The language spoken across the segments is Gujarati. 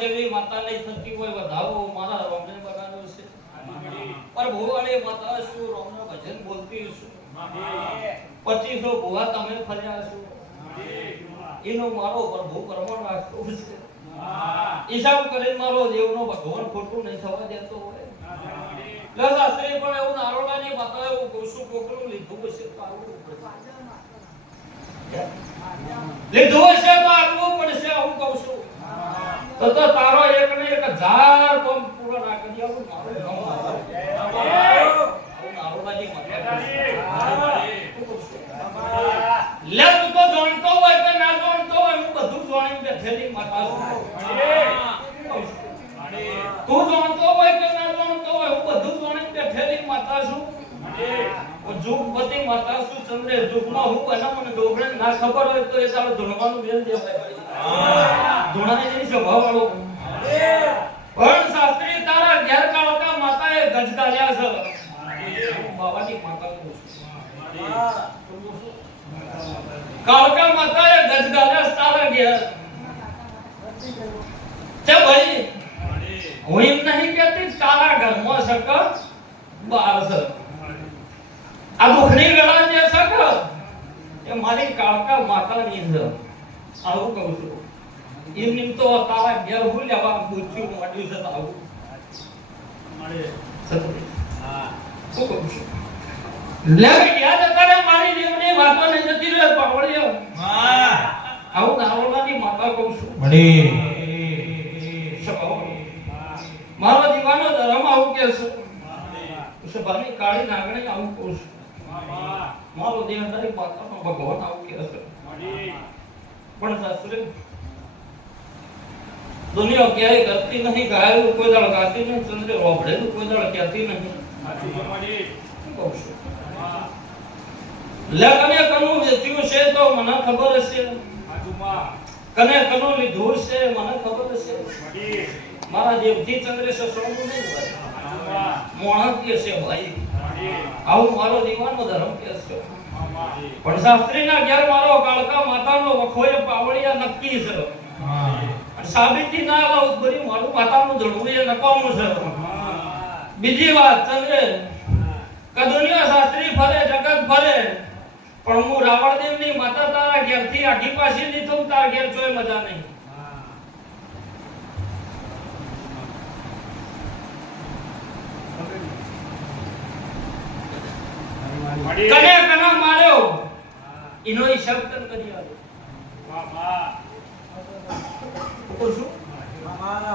જેવી માતા નહીં થતી હોય વધાવો મારા રોમને બનાવ્યો છે પર ભુવાળી માતા શું રોમનો ભજન બોલતી છું 2500 ભુવા તમે ફર્યા છો એનો મારો પ્રભુ પ્રમાણ રાખતો છે હિસાબ કરીને મારો દેવનો ભગવાન ખોટું નહીં થવા દેતો હોય એટલે શાસ્ત્રી પણ એવું નારોડાની માતા એવું કોશું કોકરું લીધું હશે તો આવવું પડશે લીધું હશે તો આવવું પડશે હું કહું છું તો તારો એક ને 1000 કોમ પૂરો ના કરી આવું નારોડાની માતા લે તું તો જાણતો હોય કે ના જાણતો હોય હું બધું જાણી બેઠેલી માતા છું તું જાણતો હોય કે ના જાણતો હોય હું બધું જાણી બેઠેલી માતા છું જુગપતિ માતા છું ચંદ્રે જુગમાં હું બના મને ડોબરે ના ખબર હોય તો એ તારો ધૂણવાનું બેન દેવાય ધૂણાને જેની સ્વભાવ વાળો પણ શાસ્ત્રી તારા ઘેર કાળકા માતાએ ગજગાલ્યા છે બાબાની માતા છું કાળકા માતાએ ગજગાલ્યા તારા ઘેર તે ભાઈ હું એમ નહીં કહેતી તારા ઘરમાં સક બાર છે આ દુખની વેળા જે સક એ મારી કાળકા માતાની છે આવું કહું છું એમની તો તારા ઘેર હું લેવા પૂછ્યું મોડ્યું છે આવું મળે સતરી શું કહું છું લે યાદ કરે મારી દેવની વાતો ને જતી રહે પાવળિયો આવું નારોડાની માતા કહું છું મળી મારો દીવાનો ધર્મ આવું કે છે સભાની કાળી નાગણી આવું કહું છું મારો દેવદારી માતાનો ભગવાન આવું કે છે પણ શાસ્ત્રી દુનિયા ક્યાંય કરતી નહીં ગાયેલું કોઈ દાળ ગાતી નહીં ચંદ્રે રોભડેલું કોઈ દાળ કહેતી નહીં કહું છું લે કને કનું વેચ્યું છે તો મને ખબર હશે કને કનું લીધું છે મને ખબર હશે મારા દેવથી ચંદ્રે સસણું નહીં હોય મોણક કે છે ભાઈ આવું મારો દીવાનો ધર્મ કે છે પણ શાસ્ત્રીના ઘેર મારો કાળકા માતાનો વખોય પાવળિયા નક્કી છે સાબિતી ના આવું બરી મારું માતાનું ધડવું એ નકામું છે બીજી વાત ચંદ્રે કદુનિયા શાસ્ત્રી ફરે જગત ફરે પણ હું રાવણદેવની માતા તારા ઘેરથી આખી પાછી લીધું તારા ઘેર જોઈ મજા નહીં કને કના માર્યો એનો હિસાબ તન કરી આલો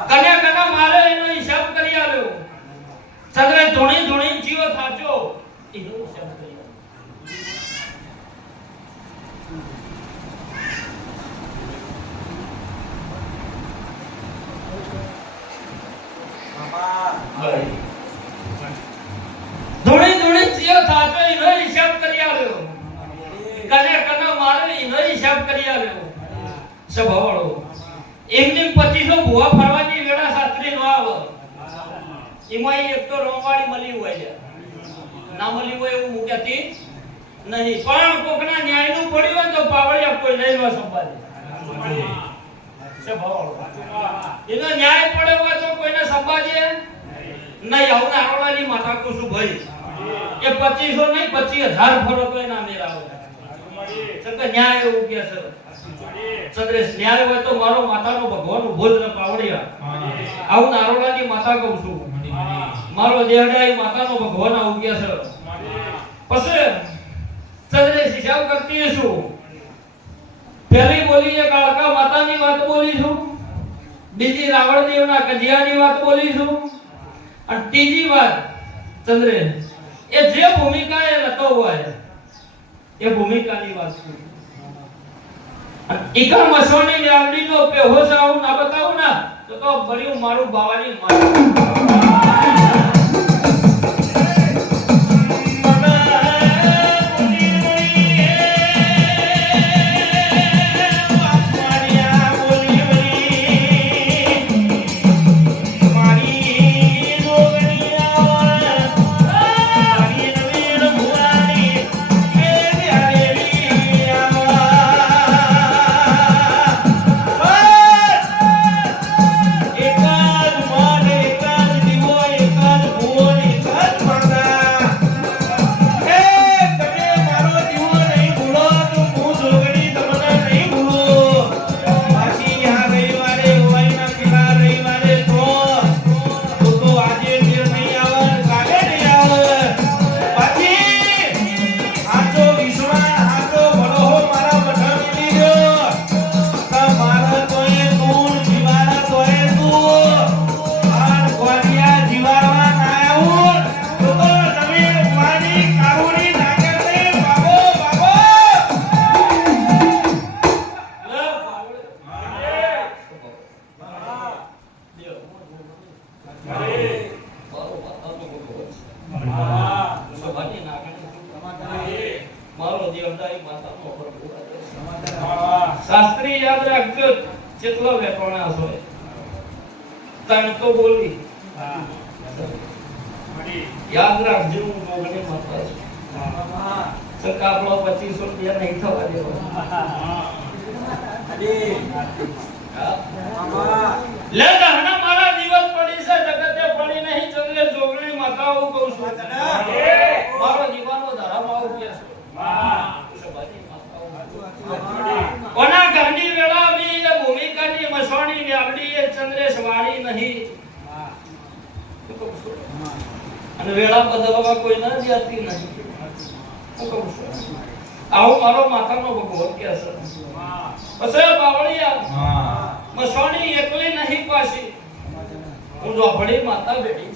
કને કના માર્યો એનો હિસાબ કરી આલો સગરે ધોણી ધોણી જીવો થાચો એનો હિસાબ કરી આલો ધોણી ધોણી જીવો થાચો એનો હિસાબ કરી આલો કને કના માર્યો એનો હિસાબ કરી આલો સભાવાળો એમની 2500 ભુવા ફરવાની વેળા શાસ્ત્રી નો આવે એમાં એક તો રોમવાળી મળી હોય છે ના મળી હોય એવું મુક્યાતી નહીં પણ કોકના ન્યાયનું પડ્યું હોય તો પાવળિયા કોઈ લઈ ન સંભાળે એનો ન્યાય પડ્યો હોય તો કોઈને સંભાળે નહીં આવું નારોડાની માથા કુશું ભાઈ એ 2500 નહીં 25000 ફરો તો એના મેરા આવે ચંદ્ર ન્યાય એવું કે છે ચંદ્રેશ ન્યાય હોય તો મારો માતાનો ભગવાન ઉભો જ ન પાવડિયા આવું નારોડાની માતા કહું છું મારો દેહડાઈ માતાનો ભગવાન આવું કે છે પછી ચંદ્રેશ હિસાબ કરતી છું પહેલી બોલી એ કાળકા માતાની વાત બોલી છું બીજી રાવણદેવના કજિયાની વાત બોલી છું અને ત્રીજી વાત ચંદ્રેશ એ જે ભૂમિકા એ લતો હોય એ ભૂમિકાની વાત છે ઈકા મસોની લાવડીનો પેહો સાવ ના બતાવું ના તો બળ્યું મારું બાવાની કેટલા વેટોણા છો તને તો બોલી યાદ રાખજો હું મોગની માતા છું કાપડો 2500 રૂપિયા નહીં થવા દેવો લે હણા મારા દિવસ પડી છે જગતે પડી નહીં ચંદ્રે જોગણી માતા હું કહું છું મારો દીવાનો ધરામાં આવું કે છે કોના ઘરની વેળા બી ને ભૂમિકાની મસવાણી નેવડી એ ચંદ્રેશ વાળી નહીં અને વેળા બદલવા કોઈ ના જાતી નહીં આવો મારો માતાનો ભગવાન કે છે પછી બાવળિયા મસવાણી એકલી નહીં પાછી હું જોફડી માતા બેઠી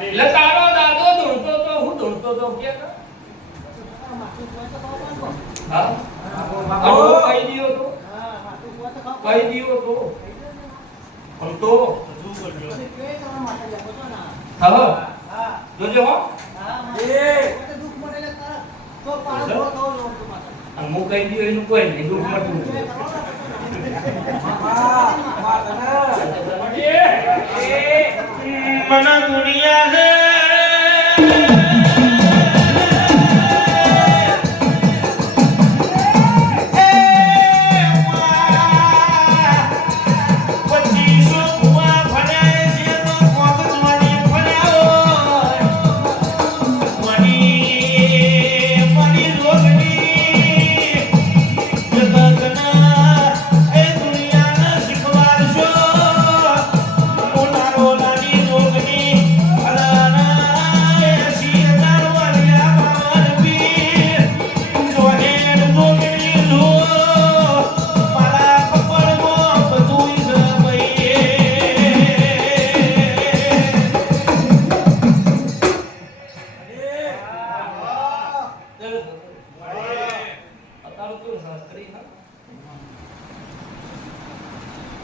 એટલે તારો દાદો ધૂણતો તો હું ધૂણતો તો કે હા કઈ દિયો તો પણ તો હા જોજો હો હું કઈ દિયો એનું કોઈ નહીં દુઃખ મળતું મને દુનિયા છે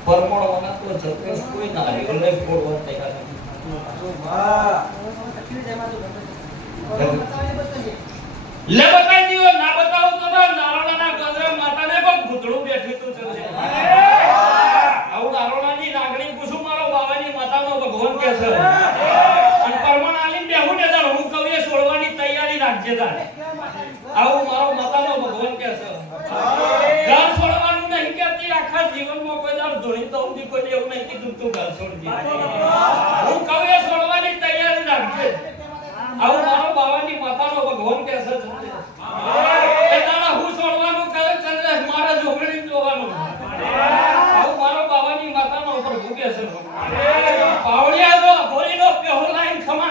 પરમણોના તો જતેશ કોઈ ના રહ્યો લે ફોડવા તૈયાર નથી લે બતાઈ દીયો ના બતાવો તો નારોડાના ગંદરા માતાને પણ ભૂતળું બેઠી તો ચલજે આવું નારોડાની નાગણી પૂછું મારો બાવાની માતાનો ભગવાન કે છે અને પરમણ આલીને બેહું ને તાર હું કવિએ છોડવાની તૈયારી રાખજે તાર આવું મારો માતાનો ભગવાન કે છે ઘર છોડવાનું નહીં કેતી આખા જીવનમાં કોઈ દાર ધોણી તો ઉડી કોઈ એવું નહીં કીધું તું ઘર છોડજે હું કવિએ છોડવાની તૈયારી રાખજે આવું મારો બાવાની માતાનો ભગવાન કે છે એ દાડા હું છોડવાનું કહે ચંદ્રેશ મારા જોગણી જોવાનું આવું મારો બાવાની માતાનો પ્રભુ કે છે પાવડિયા જો ગોરીનો પેહો લાઈન ખમા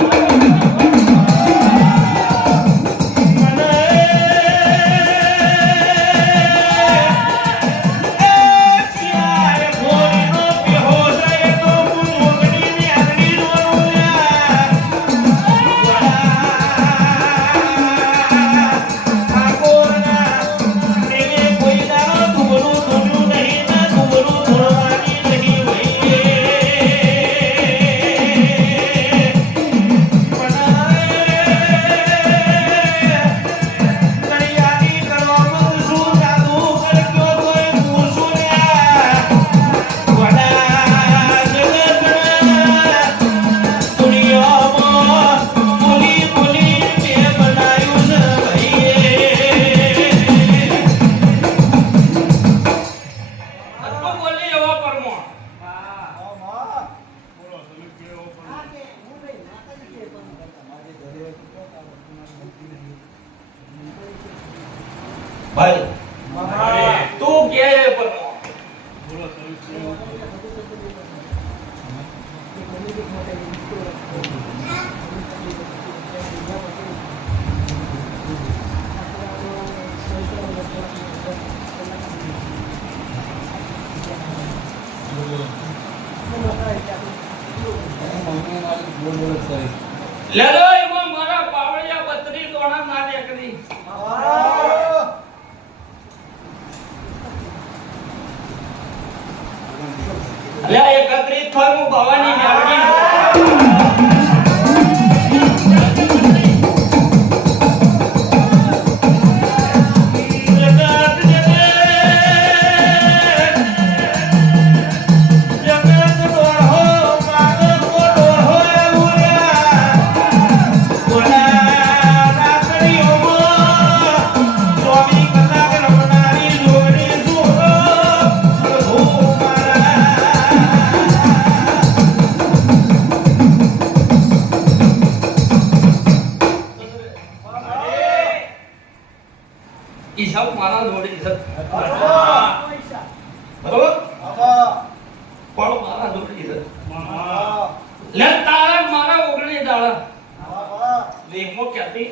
ભાઈ તું કે પર બોલો લેલો એમાં મારા પાવળિયા 32 દોણા ના દેકરી અલ્યા 31 થર હું ભવાની મેળવી પણ મારા જોડી છે લે તારા મારા ઓગણી દાડા વેહમો ક્યાંથી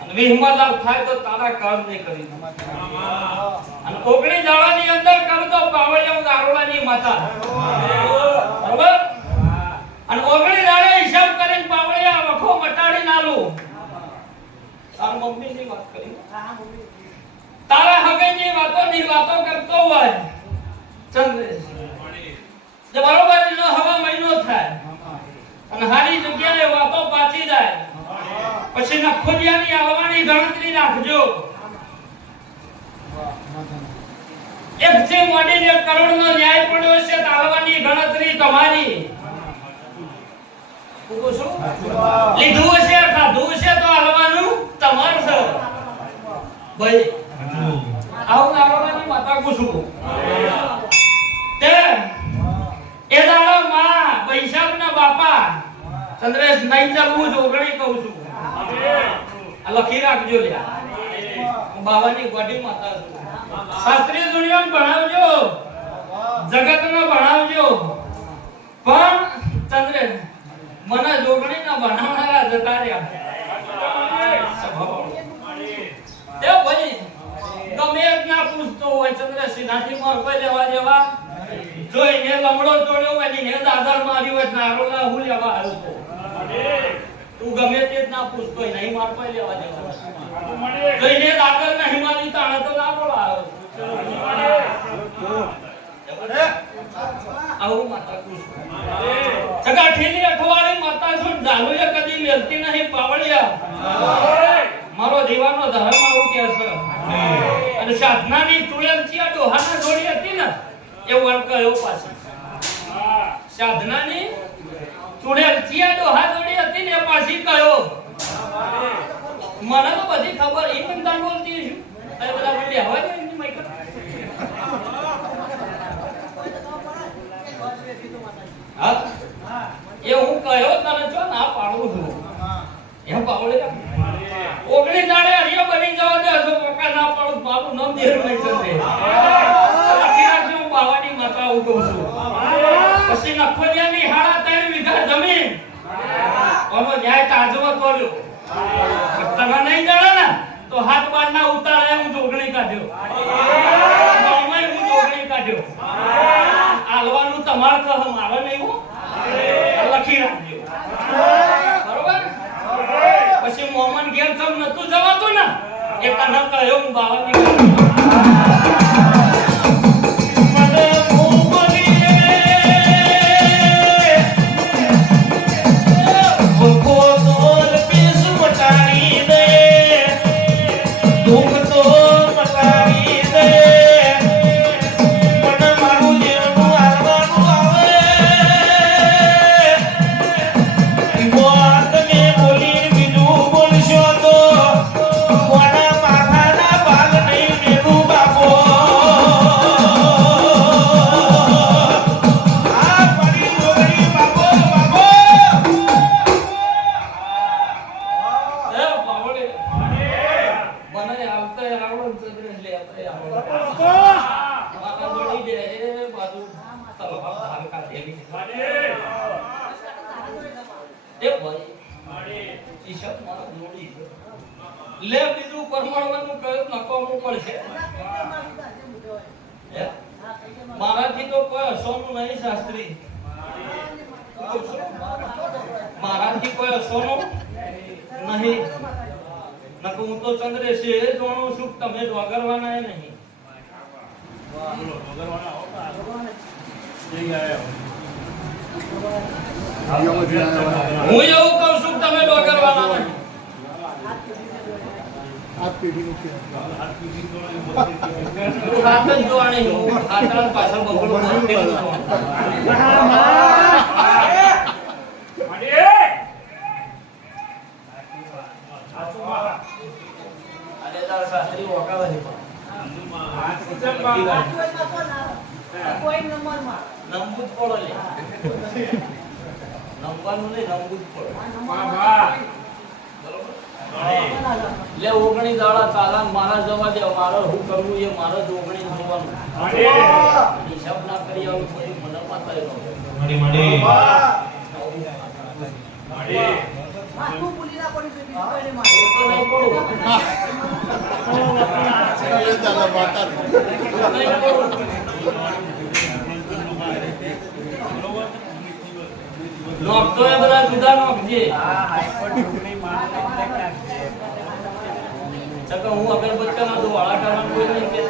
અને વેહમાં દાળ થાય તો તારા કામ નહીં કરી અને ઓગણી દાડાની અંદર કરતો પાવળિયા દારોડાની માતા બરોબર અને ઓગણી દાડે હિસાબ કરીને પાવળિયા વખો મટાડી નાલું તાર મમ્મીની વાત કરી તારા હગઈની વાતો કરતો હોય ચંદ્રેશ જે બરોબર એનો હવા મહિનો થાય અને હારી જગ્યાએ વાતો પાછી જાય પછી નખોડિયાની આવવાની ગણતરી રાખજો એક જે મોડીને કરોડનો ન્યાય પડ્યો છે તાલવાની ગણતરી તમારી લીધું છે ખાધું છે તો હાલવાનું તમારું છે ભાઈ આવું નારોની માતા કુસુમ તે એ દાડો માં વૈશાખના બાપા ચંદ્રેશ નહીં ચાલવું જોગણી કહું છું આ લખી રાખજો લ્યા હું બાવાની ગોડી માતા છું શાસ્ત્રીય દુનિયાને ભણાવજો જગતને ભણાવજો પણ ચંદ્રેશ મને જોગણી ના ભણાવનારા જતા રહ્યા તે ભાઈ ગમે એક ના પૂછતો હોય ચંદ્રેશ સીધાથી માર કોઈ લેવા દેવા જોઈને લમડો જોડ્યો હોય ને દાદર મારી હોય નારોલા હું લેવા આવ્યો તો તું ગમે તે જ ના પૂછતો હોય નહીં માર કોઈ લેવા દેવા જોઈને દાદર નહીં મારી તાણે તો ના બોલાયો આવું માતા કુસુમ ચગાઠીની અઠવાડી માતા છું જાલુએ કદી મેલતી નહીં પાવળિયા મારો દીવાનો ધર્મ આવું કે છે અને સાધનાની તુલંચિયા ડોહાના જોડી હતી ને એ વણ કયો પાછી સાધનાની તુલંચિયા ડોહા જોડી હતી ને પાછી કયો મને તો બધી ખબર એ પણ તાર બોલતી છું અરે બધા બોલી હવા દે એની માઈક હા એ હું કયો તને જો ના પાડું છું એ પાવળે ઓગણી દાડે હરિયો બની જવા દે જો પકા ના પાડું મારું નામ દેરું નહીં ચંદ્રે લખી રાખજો હું બાવાની માતા હું કહું છું પછી નખોડિયાની 3.5 વીઘા જમીન ઓનો ન્યાય તાજવો તોડ્યો તમે નહીં જાણો ને તો હાથ બારના ઉતારે હું જોગણી કાઢ્યો હું જોગણી કાઢ્યો આલવાનું તમાર કહ મારે નહીં હું લખી રાખજો બરોબર પછી મોમન ઘેર સમ નતું જવાતું ને એ તને કહ્યો હું બાવાની લે બીજું પરમાણવાનું કયો નકામું પડશે મારાથી તો કોઈ હસોનું નહીં શાસ્ત્રી મારાથી કોઈ હસોનું નહીં નકુ હું તો ચંદ્રેશ એ જોણું છું તમે ડોગરવાના એ નહીં હું એવું કહું છું તમે ડોગરવાના નહીં હાથ પેઢીનું કે હાથ જ જોવાણી હું હાથાળ પાછળ બગડો બોલતે અરે તાર શાસ્ત્રી ઓકાવે છે કોઈ નંબરમાં નંબુત પડો લે નંબરનું નહીં નંબુત પડો લે ઓગણી દાડા તાલા મારા જવા દે મારો હું કરવું એ મારો જ ઓગણી જોવાનું હિસાબ ના કરી આવું પછી મને તો એ બધા જુદા નોખજે. ચકો હું અગરબત્તી ના દો વાળા કરવાનું કોઈ નહીં કે